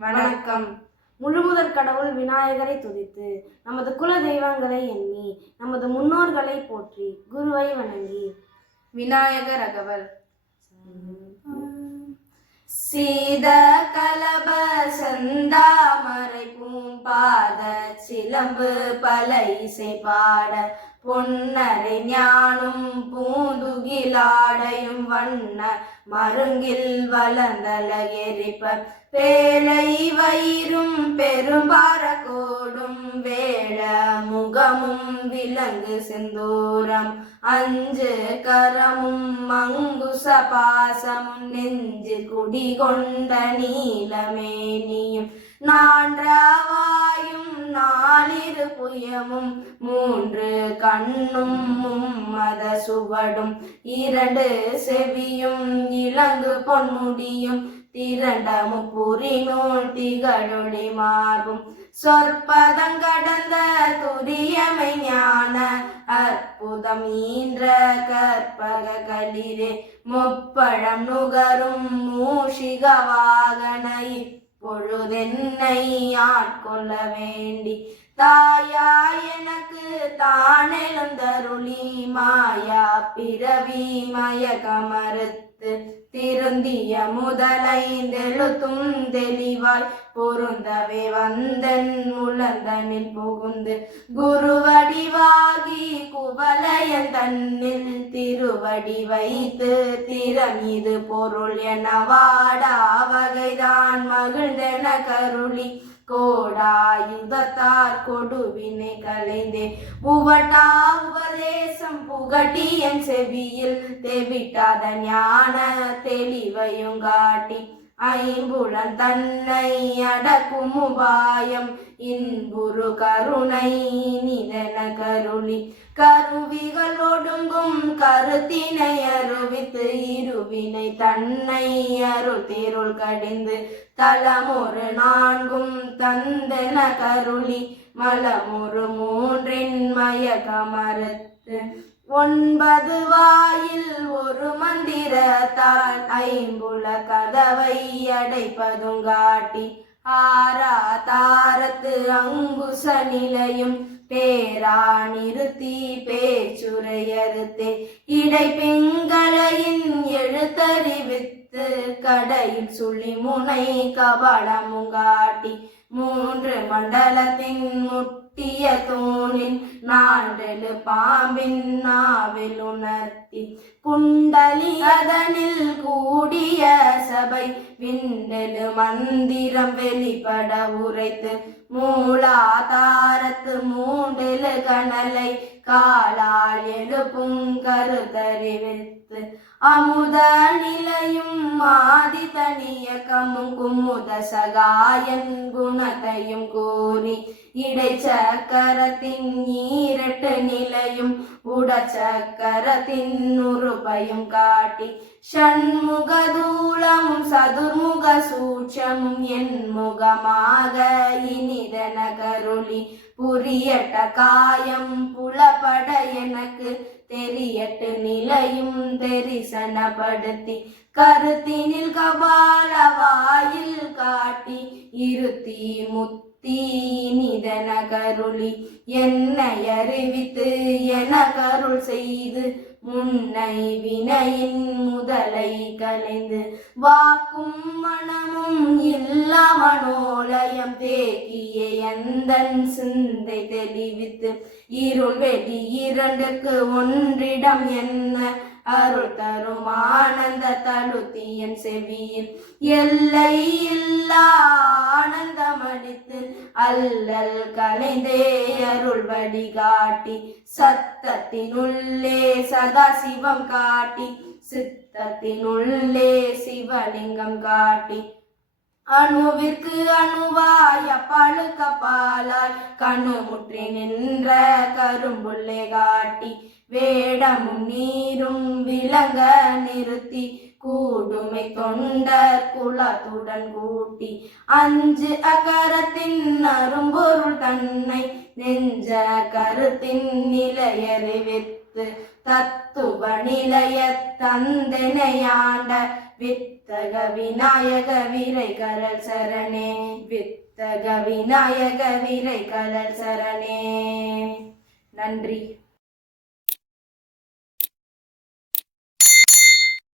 வணக்கம். முழுமுதற் கடவுள் விநாயகரை துதித்து, நமது குல தெய்வங்களை எண்ணி, நமது முன்னோர்களை போற்றி, குருவை வணங்கி. விநாயகர் அகவல். சீத கலப செந்தாமரை பூம்பாத சிலம்பு பல இசை பாட பொன்னரை ஞானும் பூந்துகிலாடையும் வண்ண மருங்கில் வளர்ந்தழகெரிப்ப பேலை வயிறும் பெரும்பார கோடும் வேள முகமும் விலங்கு செந்தூரம் அஞ்சு கரமும் மங்குச பாசமும் நெஞ்சில் குடிகொண்ட நீலமேனியும் நான்றாவாயும் நாலிரு புயமும் மூன்று கண்ணும் மும்மத சுவடும் இரண்டு செவியும் இலங்கு பொன்முடியும் திரண்ட முப்புரி நூல் திகழொளி மார்பும் சொற்பதம் கடந்த துரியமை ஞான அற்புதம் ஈன்ற கற்பக களிரே முப்பழம் நுகரும் மூஷிக வாகனை பொழுதென்னை ஆட்கொள்ள வேண்டி தாயா எனக்கு தானெழுந்தருளி மாயா பிறவி மயக்கமறுத்து திருந்திய முதலைந்தெழுத்தும் தெளிவாய் பொருந்தவே வந்தன் உலந்தனில் புகுந்து குருவடிவாகி குவலயன் தன்னில் திருவடி வைத்து திறமிது பொருள் என வாடா வகைதான் மகிழ்ந்தென கருளி கோடாயுதத்தார் கொடுவினை கலைந்தே உவட்டா உபதேசம் புகட்டி என் செவியில் தெவிட்டாத ஞான தெளிவையும் காட்டி ஐம்புலன் தன்னை அடக்கும் உபாயம் இன்புரு கருணை நிதன கருளி கருவிகள் ஒடுங்கும் கருத்தினை அருவித்து இருவினை தன்னை அருத்திருள் கடிந்து தலமொரு நான்கும் தந்தன கருளி மலமொரு மூன்றின் மயக்கமறுத்து ஒன்பது வாயில் ஒரு மந்திரத்தால் ஐம்புல கதவை அடைப்பதும் காட்டி ஆரா தாரத்து அங்குச நிலையும் பேரா நிறுத்தி பேச்சுரையறுத்தே இடை பெண்களையின் எழுத்தறிவித்து கடையில் சுள்ளி முனை கபடமும் காட்டி மூன்று மண்டலத்தின் முட்டிய தூணில் நான்றெழு பாம்பின் நாவில் உணர்த்தி குண்டலி அதனில் கூடிய சபை விண்டெழு மந்திரம் வெளிப்பட உரைத்து மூலாதாரத்து மூண்டெழு கனலை காலால் எழுப்பும் கருத்தறிவித்து அமுத நிலையும் ஆதி தனியக்கமும் குமுத சகாயன் குணத்தையும் கூறி இடைச்சக்கரத்தின் ஈரட்டு நிலையும் உடச்சக்கரத்தின் உறுப்பையும் காட்டி ஷண்முக தூளமும் சதுர்முக சூட்சமும் என் முகமாக இனிதன கருளி புரியட்ட காயம் புலப்பட எனக்கு தெரியட்டு நிலையும் தெரிசனப்படுத்தி கருத்தினில் கபால வாயில் காட்டி இருத்தி முத்தி நிதன கருளி என்னை அறிவித்து என கருள் செய்து முன்னை வினையின் முதலை கலைந்து வாக்கும் மனமும் இல்லா மனோலயம் தேக்கிய எந்தன் சிந்தை தெளிவித்து இருள் வெடி இரண்டுக்கு ஒன்றிடம் என்ன அருள் தரும் ஆனந்த தழுத்தியன் செவியில் எல்லை இல்லா ஆனந்தமடித்து அல்லல் கலைந்தே அருள் வழிகாட்டி சத்தத்தினுள்ளே சதாசிவம் காட்டி சித்தத்தினுள்ளே சிவலிங்கம் காட்டி அணுவிற்கு அணுவாய் அப்பாலுக்கு அப்பாலாய் கண்ணுமுற்றி நின்ற கரும்புள்ளே காட்டி வேடமும் நீரும் விலங்க நிறுத்தி கூடுமை தொண்டர் குலத்துடன் கூட்டி அஞ்சு அகரத்தின் அரும்பொருள் தன்னை நெஞ்ச கருத்தின் நிலையறிவித்து தத்துவ நிலைய தந்தனையாண்ட வித்த வித்தக விநாயக வீரை கரல் சரணே, வித்தக விநாயக வீரை கரல் சரணே. நன்றி.